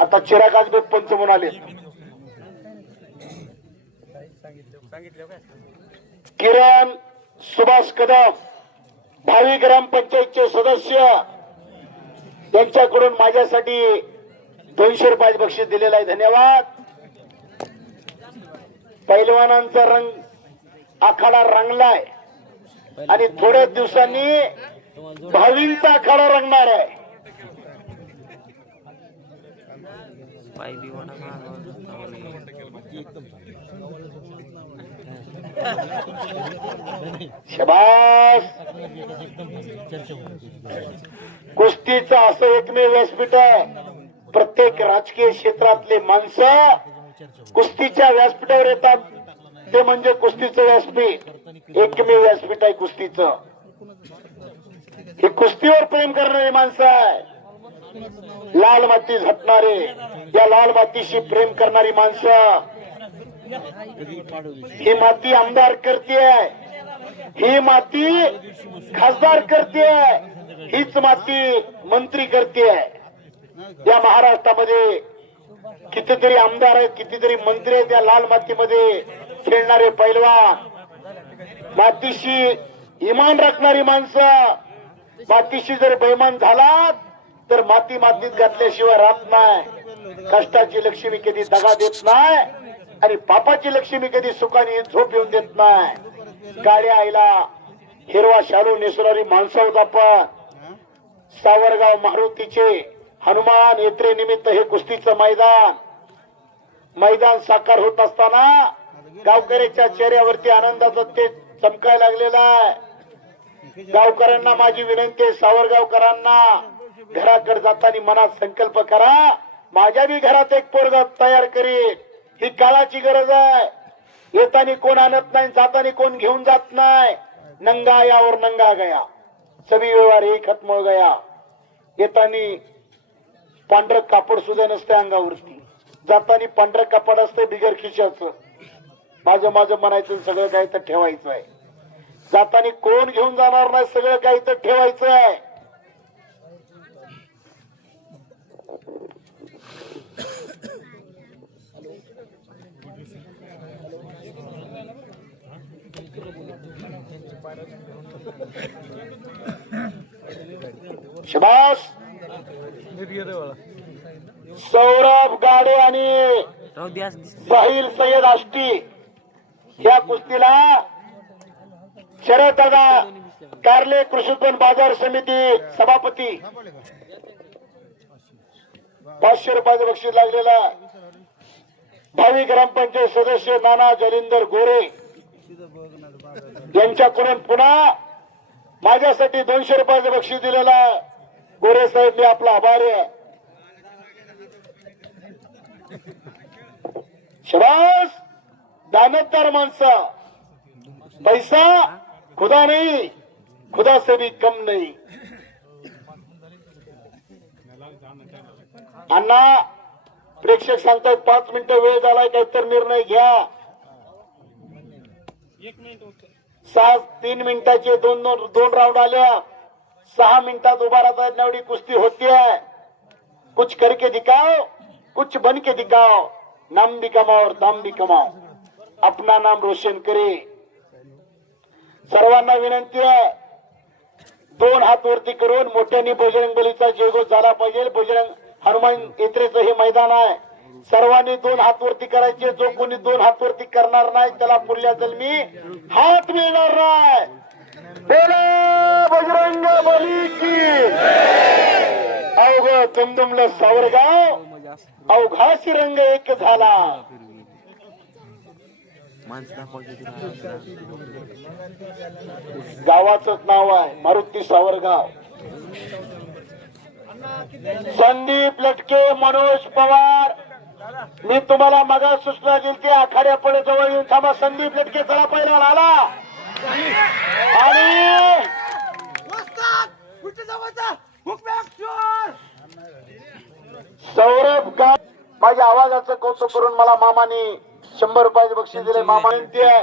आता चिरागाज बी पंच म्हणून आले. किरण सुभाष कदम भावी ग्रामपंचायतचे सदस्य त्यांच्याकडून माझ्यासाठी 200 रुपये बक्षीस दिलेलं आहे. धन्यवाद. पैलवानांचा रंग आखाडा रंगलाय आणि थोड्याच दिवसांनी भावींचा आखाडा रंगणार आहे. शाबास. कुस्तीचं असं एकमेव व्यासपीठ आहे. प्रत्येक राजकीय क्षेत्रातले माणसं कुस्तीच्या व्यासपीठावर येतात. ते म्हणजे कुस्तीचं व्यासपीठ. एकमेव व्यासपीठ आहे कुस्तीचं. हे कुस्तीवर प्रेम करणारी माणसं आहे. लाल माती झटणारे, या लाल मातीशी प्रेम करणारी माणसं. ही माती आमदार करतेय, ही माती खासदार करतेय, हीच माती मंत्री करतेय. या महाराष्ट्रामध्ये कितीतरी आमदार आहेत, कितीतरी मंत्री आहेत. या लाल मातीमध्ये खेळणारे पैलवान, मातीशी इमान राखणारी माणसं. मातीशी जर बेईमान झाला तर माती मातीत घातल्याशिवाय राहत नाही. कष्टाची लक्ष्मी कधी दगा देत नाही आणि पापाची लक्ष्मी कधी सुखाने झोप येऊन देत नाही. गाड्या आईला हिरवा शालू नेसणारी माणसं होत आपण. सावरगाव मारुतीचे हनुमान यात्रे निमित्त हे कुस्तीचं मैदान साकार होत असताना गावकऱ्याच्या चेहऱ्यावरती आनंदाचं तेज चमकायला लागलेला आहे. गावकऱ्यांना माझी विनंती आहे, सावरगावकरांना घराकडे जाताना मनात संकल्प करा, माझ्या बी घरात एक पोरगा तयार करीन. ही काळाची गरज आहे. येताना कोण आणत नाही, जाताना कोण घेऊन जात नाही. नंगा आया और नंगा गया, सभी व्यवहार एक खत्म हो गया. येताना पांढरं कापड सुद्धा नसते अंगावरती, जाताना पांढरं कापड असते बिगर खिशाचं. माझं म्हणायचं सगळं काही तर ठेवायचं आहे. जाताना कोण घेऊन जाणार नाही, सगळं काही तर ठेवायचं आहे. शबास. सौरभ गाडे आणि साहिल सय्यद आष्टी या कुस्तीला शरददादा कारले कृषी उत्पन्न बाजार समिती सभापती 500 रुपयाचं बक्षीस लागलेला. भावी ग्रामपंचायत सदस्य नाना जलिंदर गोरे यांच्याकडून पुन्हा माझ्यासाठी 200 रुपयाचं बक्षीस दिलेला आहे. गोरे साहेब मी आपला आभारी आहे. शबास. दानतदार माणसं. पैसा खुदा नहीं, खुदा से भी कम नहीं. अण्णा प्रेक्षक सांगतायत 5 मिनिटं वेळ झालाय, काहीतरी निर्णय घ्या. 3 मिनिटाचे दोन राऊंड आल्या. 6 मिनिटात उभा राहता येत एवढी कुस्ती होती है. कुछ करके दिखाओ, कुछ बन के दिखाओ. नाम भी कमाओ और दाम भी कमाओ. अपना नाम रोशन करे. सर्वांना विनंती आहे, 2 हात वरती करून मोठ्याने बजरंग बलीचा जयघोष झाला पाहिजे. बजरंग हनुमान यात्रेचं हे मैदान आहे. सर्वांनी 2 हात वरती करायचे. जो कोणी 2 हात वरती करणार नाही त्याला पुढल्या जन्मी हात मिळणार नाही. बोला बजरंग बली की. अवघ तुमदुमलं सावरगाव, अवघाशी रंग एक झाला. गावाचं नाव आहे मारुती सावरगाव. संदीप लटके, मनोज पवार. मी तुम्हाला मगा सूचना दिली ती आखाड्यापुढे जवळ येऊन थांबा. संदीप लटके चला पहिला आला आणि सौरभ गाड. माझ्या आवाजाचं कौतुक करून मला मामाने 100 रुपयाचे बक्षीस दिले. मामा विनंती आहे